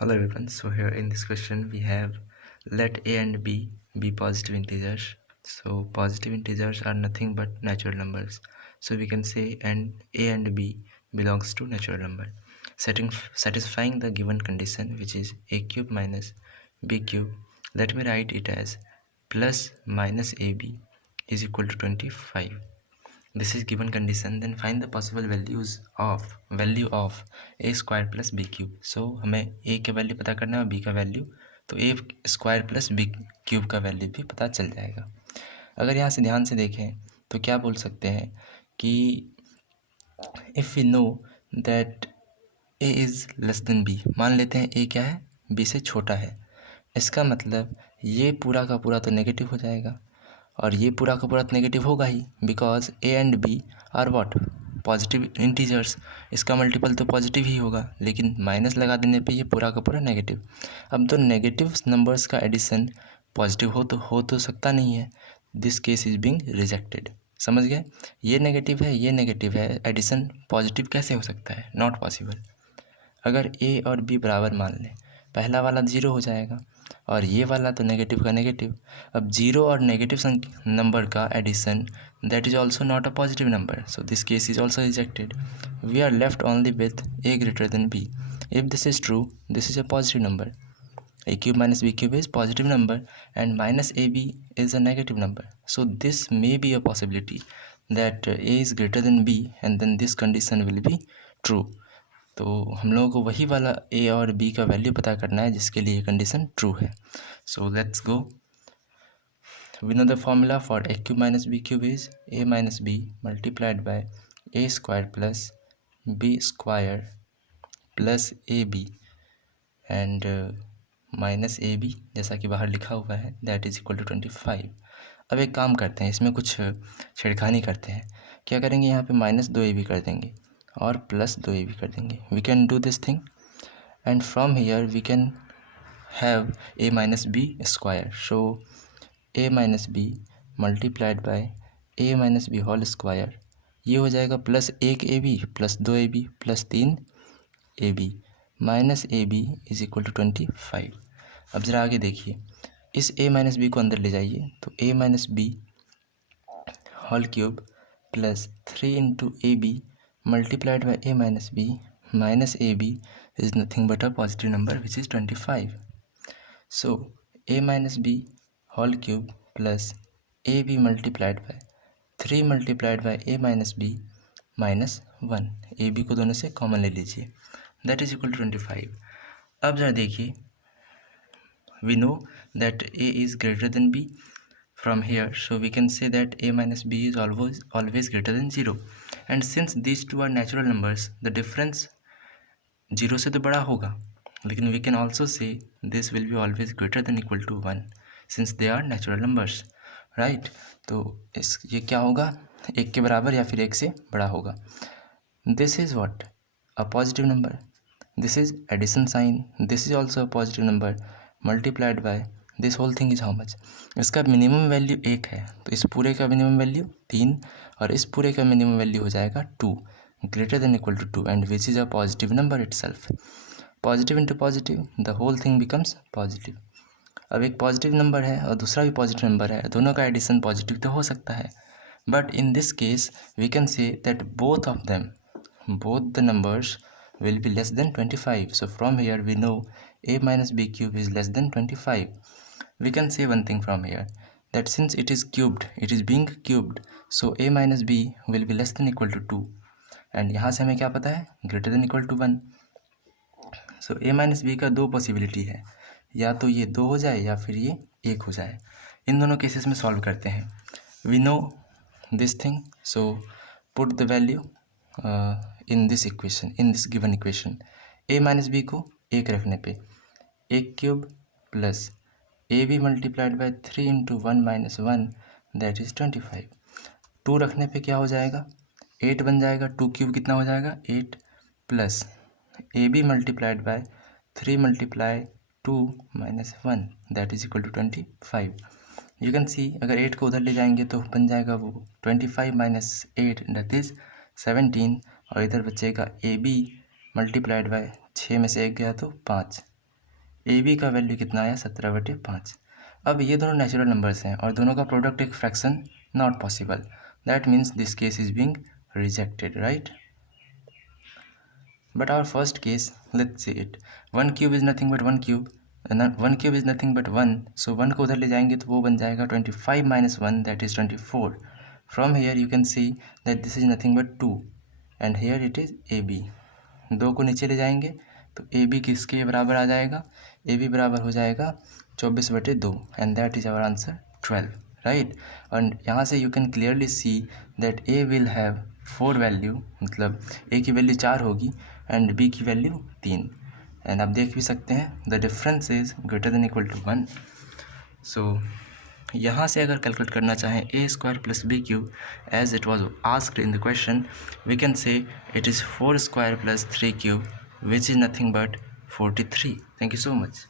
Hello everyone, so here in this question we have let a and b be positive integers. So positive integers are nothing but natural numbers. So we can say and a and b belongs to natural number. Satisfying the given condition, which is a cube minus b cube, let me write it as plus minus ab is equal to 25. This is given condition. Then find the possible value of a square plus B cube. So हमें a का value पता करना है और b का value, तो a square plus B cube का value भी पता चल जाएगा. अगर यहाँ से ध्यान से देखें तो क्या बोल सकते हैं कि if we know that a is less than b, मान लेते हैं a क्या है, b से छोटा है. इसका मतलब ये पूरा का पूरा तो नेगेटिव हो जाएगा और ये पूरा का पूरा तो नेगेटिव होगा ही, because a and b are what, positive integers. इसका मल्टीपल तो पॉजिटिव ही होगा, लेकिन माइनस लगा देने पे ये पूरा का पूरा नेगेटिव. अब दो नेगेटिव नंबर्स का एडिशन पॉजिटिव हो तो सकता नहीं है. This case is being rejected. समझ गए? ये नेगेटिव है, ये नेगेटिव है, एडिशन पॉजिटिव कैसे हो सकता है? Not possible. अगर ए और बी बराबर मान लें, पहला वाला ज़ीरो हो जाएगा और ये वाला तो नेगेटिव का नेगेटिव. अब जीरो और नेगेटिव नंबर का addition, that is also not a positive number, so this case is also rejected. We are left only with A greater than B. If this is true, this is a positive number. a cube minus b cube is positive number and minus ab is a negative number. So this may be a possibility that a is greater than b and then this condition will be true. तो हम लोगों को वही वाला a और b का value पता करना है जिसके लिए कंडीशन ट्रू है. So let's go. We know the formula for a cube minus b cube is a minus b multiplied by a square plus b square plus ab and minus A B, जैसा कि बाहर लिखा हुआ है, that is equal to 25. अब एक काम करते हैं, इसमें कुछ छेड़खानी करते हैं. क्या करेंगे, यहाँ पे माइनस दो ए बी कर देंगे और प्लस दो ए बी कर देंगे. We can do this thing and from here we can have A minus B square. So A minus B multiplied by A minus B whole square, ये हो जाएगा प्लस एक ए बी प्लस दो ए B plus तीन A B minus A B is equal to 25. अब ज़रा आगे देखिए, इस a माइनस बी को अंदर ले जाइए तो a minus B whole cube plus 3 into A B multiplied by a minus B is nothing but a positive number which is 25. सो a minus B whole cube plus A B multiplied by 3 multiplied by a minus B minus 1. A B को दोनों से common ले लीजिए, that is equal to 25. अब जरा देखिए, we know that a is greater than b from here, so we can say that a minus b is always greater than 0. And since these two are natural numbers, the difference 0 से तो बड़ा होगा, लेकिन we can also say this will be always greater than equal to 1 since they are natural numbers, right? तो ये क्या होगा, एक के बराबर या फिर एक से बड़ा होगा. This is what, a positive number. This is addition sign. This is also a positive number multiplied by this whole thing is how much. इसका मिनिमम वैल्यू एक है तो इस पूरे का मिनिमम वैल्यू 3 और इस पूरे का मिनिमम वैल्यू हो जाएगा 2, greater than equal to 2, and which is a positive number itself. Positive into positive, the whole thing becomes positive. अब एक पॉजिटिव नंबर है और दूसरा भी पॉजिटिव नंबर है, दोनों का एडिशन पॉजिटिव तो हो सकता है, but in this case we can say that both the numbers will be less than 25. So from here we know a minus b cube is less than 25. We can say one thing from here, that since it is being cubed, so a minus b will be less than equal to 2. and यहाँ से हमें क्या पता है, greater than equal to 1. so a minus b का दो possibility है, या तो ये 2 हो जाए या फिर ये 1 हो जाए. इन दोनों केसेस में सॉल्व करते हैं. we know this thing, so put the value in this given equation. a minus B को 1 रखने पे एक cube plus A B multiplied by 3 into 1 माइनस 1 दैट इज़ 25. 2 रखने पे क्या हो जाएगा, 8 बन जाएगा. 2 क्यूब कितना हो जाएगा, 8 plus A B multiplied by 3 multiply 2 minus 1 that is equal to 25. You can see, अगर 8 को उधर ले जाएंगे तो बन जाएगा वो 25 माइनस 8 दैट इज़ 17, और इधर बचेगा ए बी मल्टीप्लाइड बाय 6 में से 1 गया तो 5, ए बी का वैल्यू कितना आया 17/5। अब ये दोनों नेचुरल नंबर्स हैं और दोनों का प्रोडक्ट एक fraction, not possible. That means this case is being rejected, right? But our first case, let's see it. 1 cube is nothing but 1 cube. And 1 cube is nothing but 1. So 1 को उधर ले जाएंगे तो वो बन जाएगा 25 minus 1, that is 24. From here you can see that this is nothing but 2. And here it is AB. 2 को नीचे ले जाएंगे तो AB किसके बराबर आ जाएगा? AB बराबर हो जाएगा 24/2. And that is our answer 12. Right? और यहाँ से you can clearly see that a will have 4 value, मतलब ए की वैल्यू 4 होगी एंड बी की वैल्यू 3। एंड आप देख भी सकते हैं the difference is greater than equal to 1। So यहाँ से अगर कैलकुलेट करना चाहें a square plus B cube as it was asked in the question, we can say it is 4 square plus 3 cube which is nothing but 43। Thank you so much.